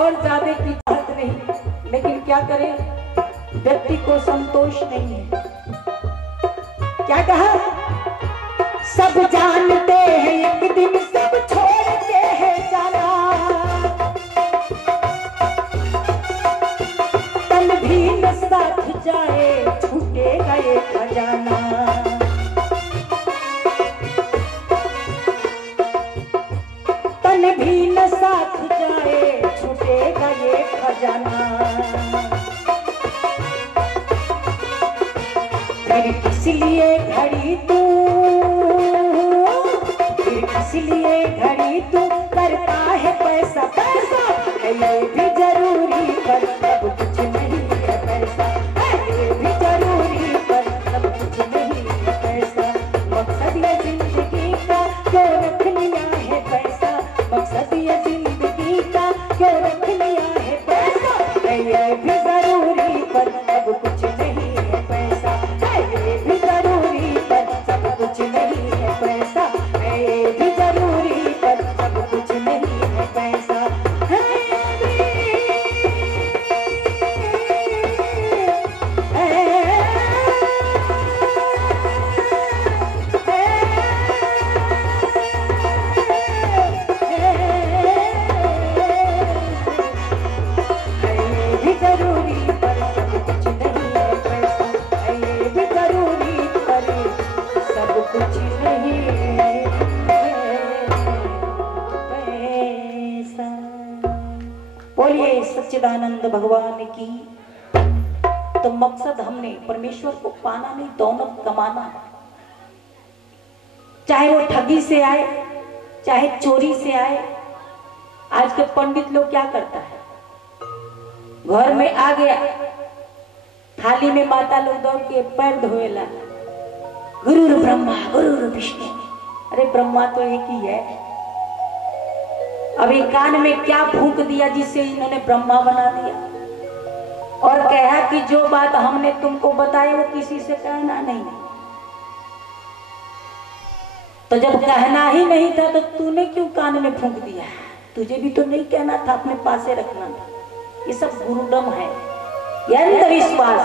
और ज्यादा की चाहत नहीं, लेकिन क्या करें, व्यक्ति को संतोष नहीं है। क्या कहा, सब जानते हैं एक दिन सब छोड़ते हैं जाना, तन भी न साथ जाए छूटेगा ये खजाना। तन भी न साथ जाए छूटेगा ये खजाना। फिर किस लिए घड़ी तू, फिर किस लिए घड़ी तू करता है पैसा, पैसा है ये भी जरूरी पर सब कुछ नहीं है पैसा, है ये भी जरूरी पर सब कुछ नहीं है पैसा। मकसद ये जिंदगी का क्यों रख लिया है पैसा, मकसद ये जिंदगी का क्यों रख लिया है पैसा, है ये भी जरूरी पर सब कुछ नहीं है पैसा, है ये भी जरूरी पर सब कुछ नहीं है पैसा, है ये भी जरूरी पर सब कुछ नहीं है पैसा, है ये भी, सच्चिदानंद भगवान की। तो मकसद हमने परमेश्वर को पाना नहीं, दौलत कमाना है। चाहे वो ठगी से आए, चाहे चोरी से आए। आज के पंडित लोग क्या करता है, घर में आ गया, थाली में माता लोग दौड़ के पैर धोएला, गुरु ब्रह्मा गुरु विष्णु। अरे ब्रह्मा तो एक ही है। अभी कान में क्या फूंक दिया जिससे इन्होंने ब्रह्मा बना दिया, और कहा कि जो बात हमने तुमको बताई वो किसी से कहना नहीं। तो जब कहना ही नहीं था तो तूने क्यों कान में फूंक दिया, तुझे भी तो नहीं कहना था, अपने पास से रखना था। ये सब गुरुडम है, यह अंधविश्वास।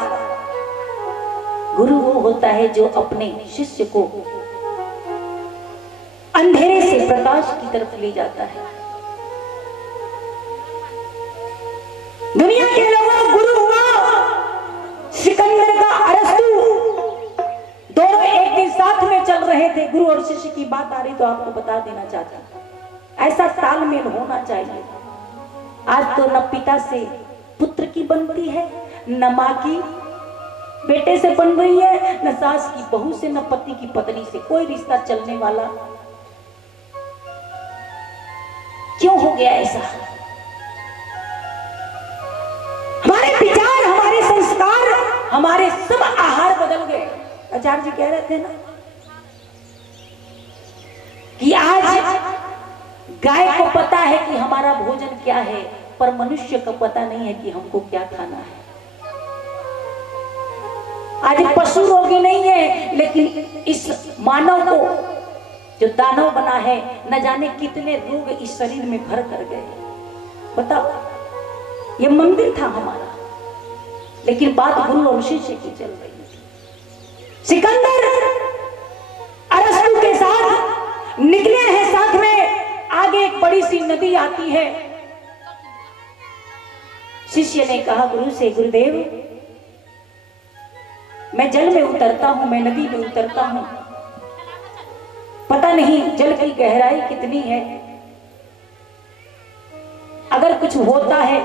गुरु वो होता है जो अपने शिष्य को अंधेरे से प्रकाश की तरफ ले जाता है। दुनिया के लोगों गुरु हुआ सिकंदर का अरस्तु, दोनों एक दिन साथ में चल रहे थे। गुरु और शिष्य की बात आ रही तो आपको बता देना चाहता हूं, ऐसा तालमेल होना चाहिए। आज तो न पिता से पुत्र की बनती है, न माँ की बेटे से बन रही है, न सास की बहू से, न पति की पत्नी से कोई रिश्ता चलने वाला। क्यों हो गया ऐसा? हमारे विचार, हमारे संस्कार, हमारे सब आहार बदल गए। आचार्य जी कह रहे थे ना कि आज गाय को पता है कि हमारा भोजन क्या है, पर मनुष्य को पता नहीं है कि हमको क्या खाना है। आज पशु रोगी नहीं है, लेकिन इस मानव को जो दानव बना है, न जाने कितने रोग इस शरीर में भर कर गए। बताओ, ये मंदिर था हमारा, लेकिन बात गुरु और शिष्य की चल रही है। सिकंदर अरस्तु के साथ निकले हैं, साथ में आगे एक बड़ी सी नदी आती है। शिष्य ने कहा गुरु से, गुरुदेव मैं जल में उतरता हूं, मैं नदी में उतरता हूं, पता नहीं जल की गहराई कितनी है, अगर कुछ होता है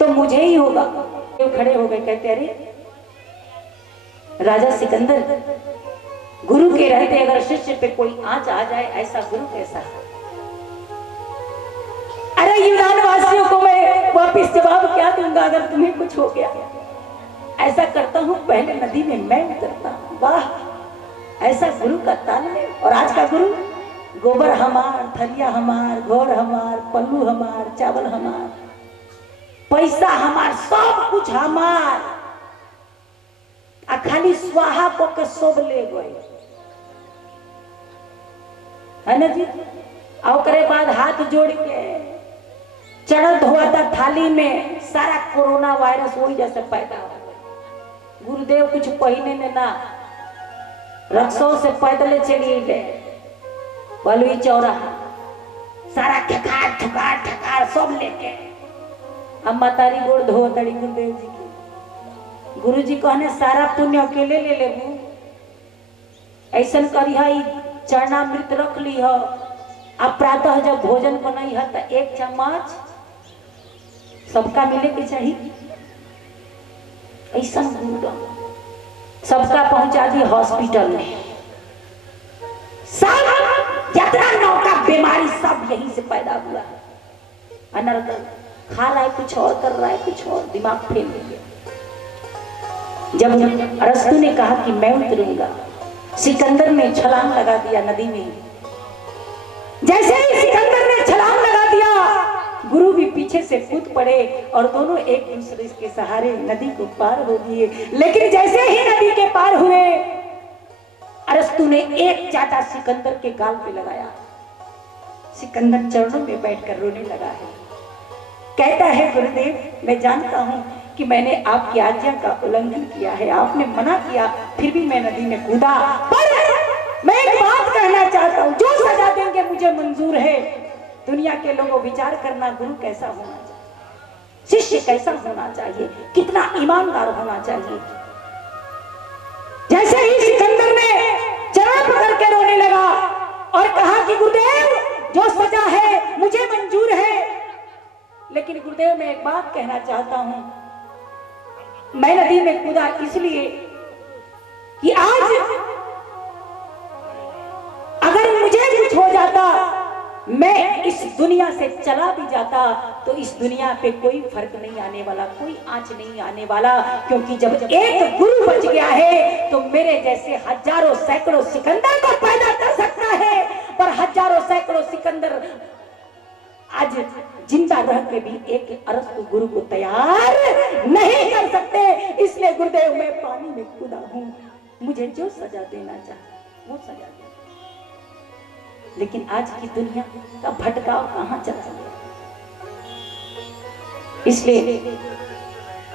तो मुझे ही होगा। खड़े हो गए, कहते अरे राजा सिकंदर, गुरु के रहते अगर शिष्य पे कोई आंच आ जाए, ऐसा गुरु कैसा है? अरे यूनान वासियों को मैं वापिस जवाब क्या दूंगा अगर तुम्हें कुछ हो गया? ऐसा करता हूं, पहले नदी में मैं उतरता हूं। वाह, ऐसा गुरु का तालमेल। और आज का गुरु, गोबर हमार, थरिया हमार, घोर हमार, पल्लू हमार, चावल हमार, पैसा हमार, सब कुछ हमार, आ खाली स्वाहा को के सब ले गए, है ना जी? और करे बाद हाथ जोड़ के चढ़ल धोता थाली में सारा कोरोना वायरस वही जैसे पैदा हो गए। गुरुदेव कुछ पहिने ने ना, रक्सों से पैदल चलिए गए बलुई चौराहा, सारा ठकार ठकार ठकार सब लेके अब मातारी गोड़ धो तड़ी गुरुदेव जी की। गुरु जी कहने सारा पुण्य अकेले ले लेबू, ऐसा करी चरणामृत रख ली हो, अब प्रातः जब भोजन बनई है तो एक चम्मच सबका मिले के चाहिए। ऐसा सबका पहुंचा दी हॉस्पिटल में, सब जितना नौका बीमारी सब यहीं से पैदा हुआ। अनर्गल खा रहा है कुछ और, कर रहा है कुछ और, दिमाग फेल गया। जब अरस्तु ने कहा कि मैं उतरूंगा, सिकंदर ने छलांग लगा दिया नदी में। जैसे ही सिकंदर ने छलांग लगा दिया, गुरु भी पीछे से कूद पड़े और दोनों एक दूसरे के सहारे नदी को पार हो दिए। लेकिन जैसे ही नदी के पार हुए, अरस्तु ने एक चाटा सिकंदर के गाल पे लगाया। सिकंदर चरणों में बैठकर रोने लगा है। कहता है गुरुदेव मैं जानता हूं कि मैंने आपकी आज्ञा का उल्लंघन किया है, आपने मना किया, फिर भी मैं नदी में कूदा। पर मैं एक बात कहना चाहता हूं, जो सजा देंगे मुझे मंजूर है। दुनिया के लोगों विचार करना गुरु कैसा होना चाहिए, शिष्य कैसा होना चाहिए, कितना ईमानदार होना चाहिए। जैसे ही सिकंदर ने चरण पकड़ के रोने लगा और कहा कि गुरुदेव जो सजा है मुझे मंजूर है, लेकिन गुरुदेव मैं एक बात कहना चाहता हूं, मैं नदी में कूदा इसलिए कि आज अगर मुझे कुछ हो जाता, मैं इस दुनिया से चला भी जाता, तो इस दुनिया पे कोई फर्क नहीं आने वाला, कोई आंच नहीं आने वाला, क्योंकि जब एक गुरु बच गया है तो मेरे जैसे हजारों सैकड़ों सिकंदर को पैदा कर सकता है, पर हजारों सैकड़ों सिकंदर आज जिंदा रह के भी एक अरस्तु गुरु को तैयार नहीं कर सकते। इसलिए गुरुदेव मैं पानी में कूदा हूं, मुझे जो सजा देना चाहे वो सजा दे। लेकिन आज की दुनिया का भटकाव कहां चला गया। इसलिए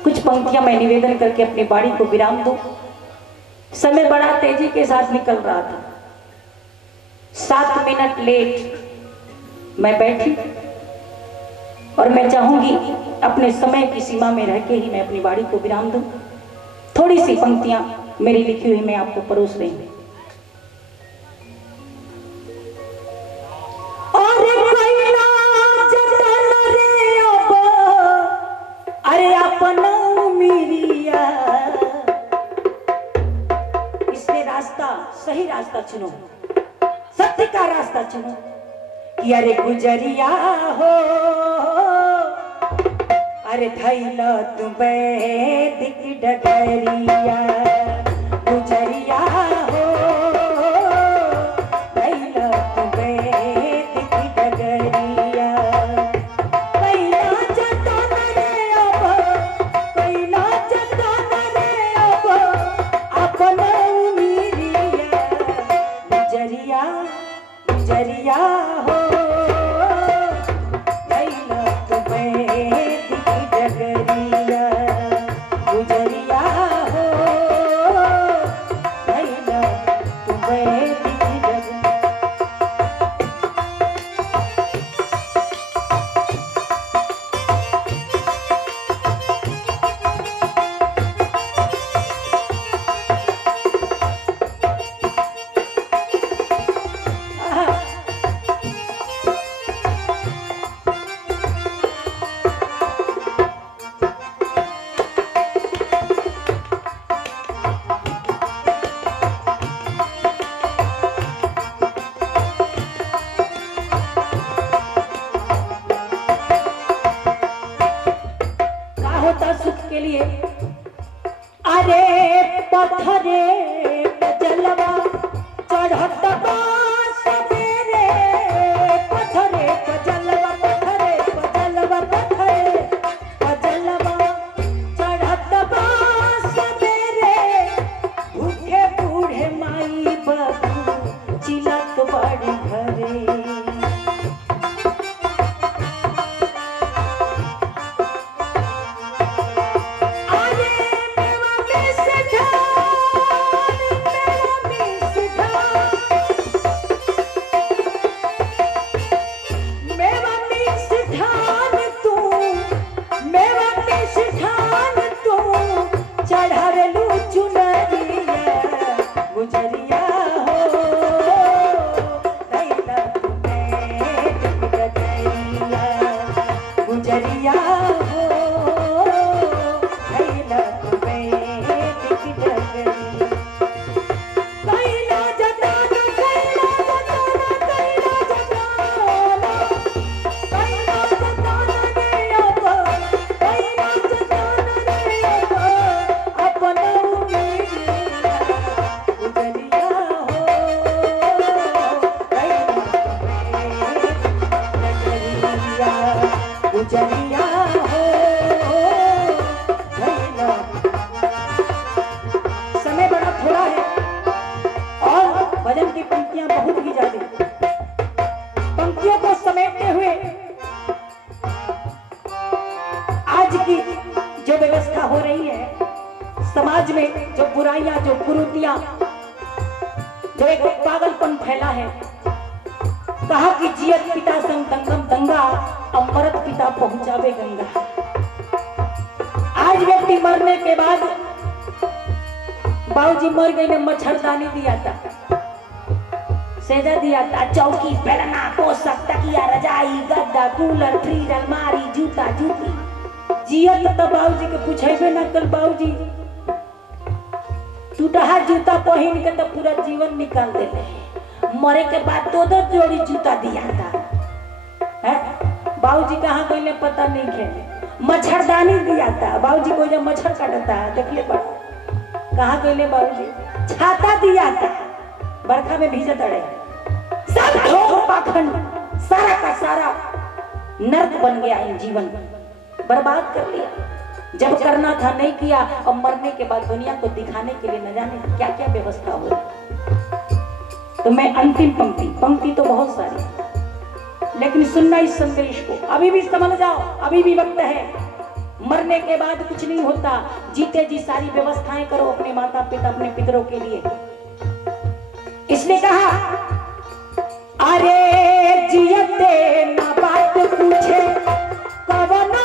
कुछ पंक्तियां मैं निवेदन करके अपनी बाड़ी को विराम दूं। समय बड़ा तेजी के साथ निकल रहा था, 7 मिनट लेट मैं बैठी और मैं चाहूंगी अपने समय की सीमा में रह के ही मैं अपनी बाड़ी को विराम दूं। थोड़ी सी पंक्तियां मेरी लिखी हुई मैं आपको परोस रही हूं। अरे अपना मिरिया, इसमें रास्ता, सही रास्ता चुनो, सत्य का रास्ता चुनो कि अरे गुजरिया हो, अरे थैला तुम्हें दिख डगरिया, गुजरिया हो थैला तुम्हें दिख डगरिया, कैला जतन रे अब, कैला जतन रे अब, अपना मिरिया, गुजरिया गुजरिया हो जो व्यवस्था हो रही है समाज में, जो बुराइयां, जो कुरीतियां, जो एक पागलपन फैला है, कहा कि जियत पिता संग दंगम दंगा, अमरत पिता पहुंचावे गंगा। आज व्यक्ति मरने के बाद, बाबूजी मर गए ने मच्छरदानी दिया था, सेजा दिया था, चौकी, बेलना, तोशक, तकिया, रजाई, गद्दा, कूलर, फ्रिज, अलमारी, जूता, जूती। जियत तो बाबूजी के पूछेबे ना कल, बाबूजी टूटा जूता पहन के तो पूरा जीवन निकाल देले। मरे के बाद दो जोड़ी जूता दिया था। बाबूजी कहाँ गए पता नहीं है। मच्छरदानी दिया था, बाबूजी को जब मच्छर काटता है देखिए बड़ा। कहाँ गए बाबूजी? छाता दिया था, बरखा में भीजत अड़े। सब पाखंड, सारा का सारा नर्क बन गया, इन जीवन बर्बाद कर लिया। जब करना था नहीं किया, और मरने के बाद दुनिया को दिखाने के लिए न जाने क्या क्या व्यवस्था हो रही। तो मैं अंतिम पंक्ति तो बहुत सारी, लेकिन सुनना इस संदेश को, अभी भी समझ जाओ, अभी भी वक्त है। मरने के बाद कुछ नहीं होता, जीते जी सारी व्यवस्थाएं करो अपने माता पिता, अपने पितरों के लिए। इसने कहा, अरे जियते ना बात पूछे कवनो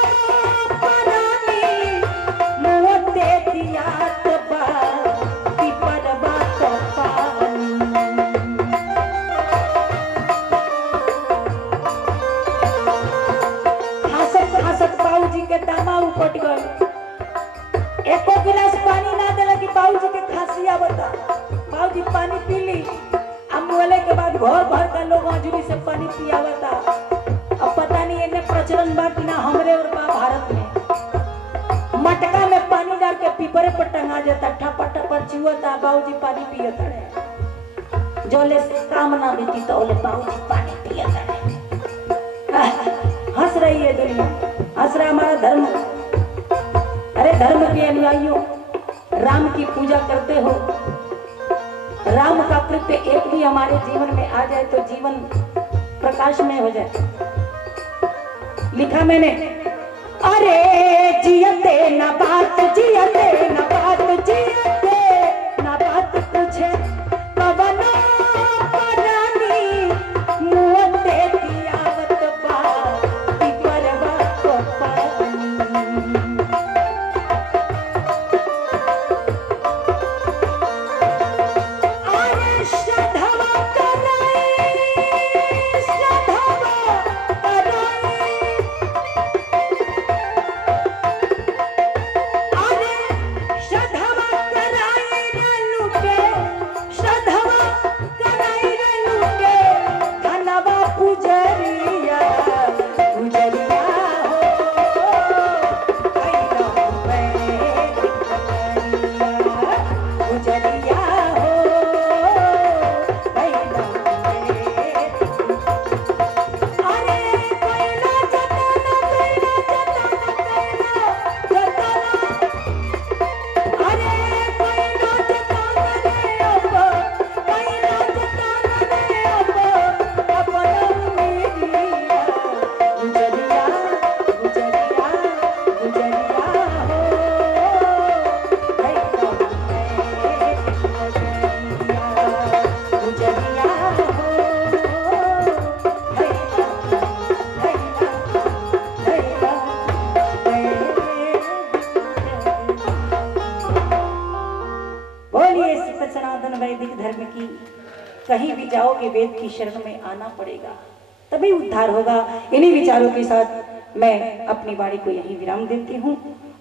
उपट गए। एको गिलास पानी ना देला कि बाबूजी के खांसी आवता। बाबूजी पानी पी ली, अमवले के बाद घर भर का लोग आजुली से पानी पियावता। अब पता नहीं इन्हें प्रचलन बा कि ना हमरे और बा भारत में। मटका में पानी डाल के पीपरे पर टंगा जाता, ठपट पर चुवता, बाबूजी पानी पियत रहे। जोले से काम ना बीती तो ओले बाबूजी पानी पियत रहे। हंस रही है दुनिया, हंस रहा हमारा धर्म। अरे धर्म के अनुयायियों, राम की पूजा करते हो, राम का कृत्य एक भी हमारे जीवन में आ जाए तो जीवन प्रकाशमय हो जाए। लिखा मैंने, अरे जियते ना बात, जियते ना बात, जियते ना बात पूछे कवनो परानी, मुँह दे दियावत बा पिपरवा को पानी। अरे श्रद्धावा कराई, श्रद्धावा कराई, अरे श्रद्धावा कराई रे लुके, श्रद्धावा कराई रे लुके, धनवा पुजरिया, पुजरिया हो, कैलो मैं पुजरिया हो, कैलो मैं। अरे कैला जतना, कैला जतना, कैला जतना, अरे कैला जतना रे अब, कैला जतना रे अब, अपन मेरिया, गुजरिया, गुजरिया, गुजरिया हो, कैलो मैं गुजरिया हो, बोलिए सिद्ध सनातन वैदिक धर्म की। कहीं भी जाओगे वेद की शरण में आना पड़ेगा, तभी उद्धार होगा। इन्हीं विचारों के साथ मैं अपनी वाणी को यहीं विराम देती हूँ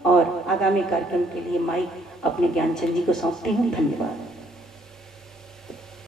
और आगामी कार्यक्रम के लिए माइक अपने ज्ञानचंद जी को सौंपती हूँ। धन्यवाद।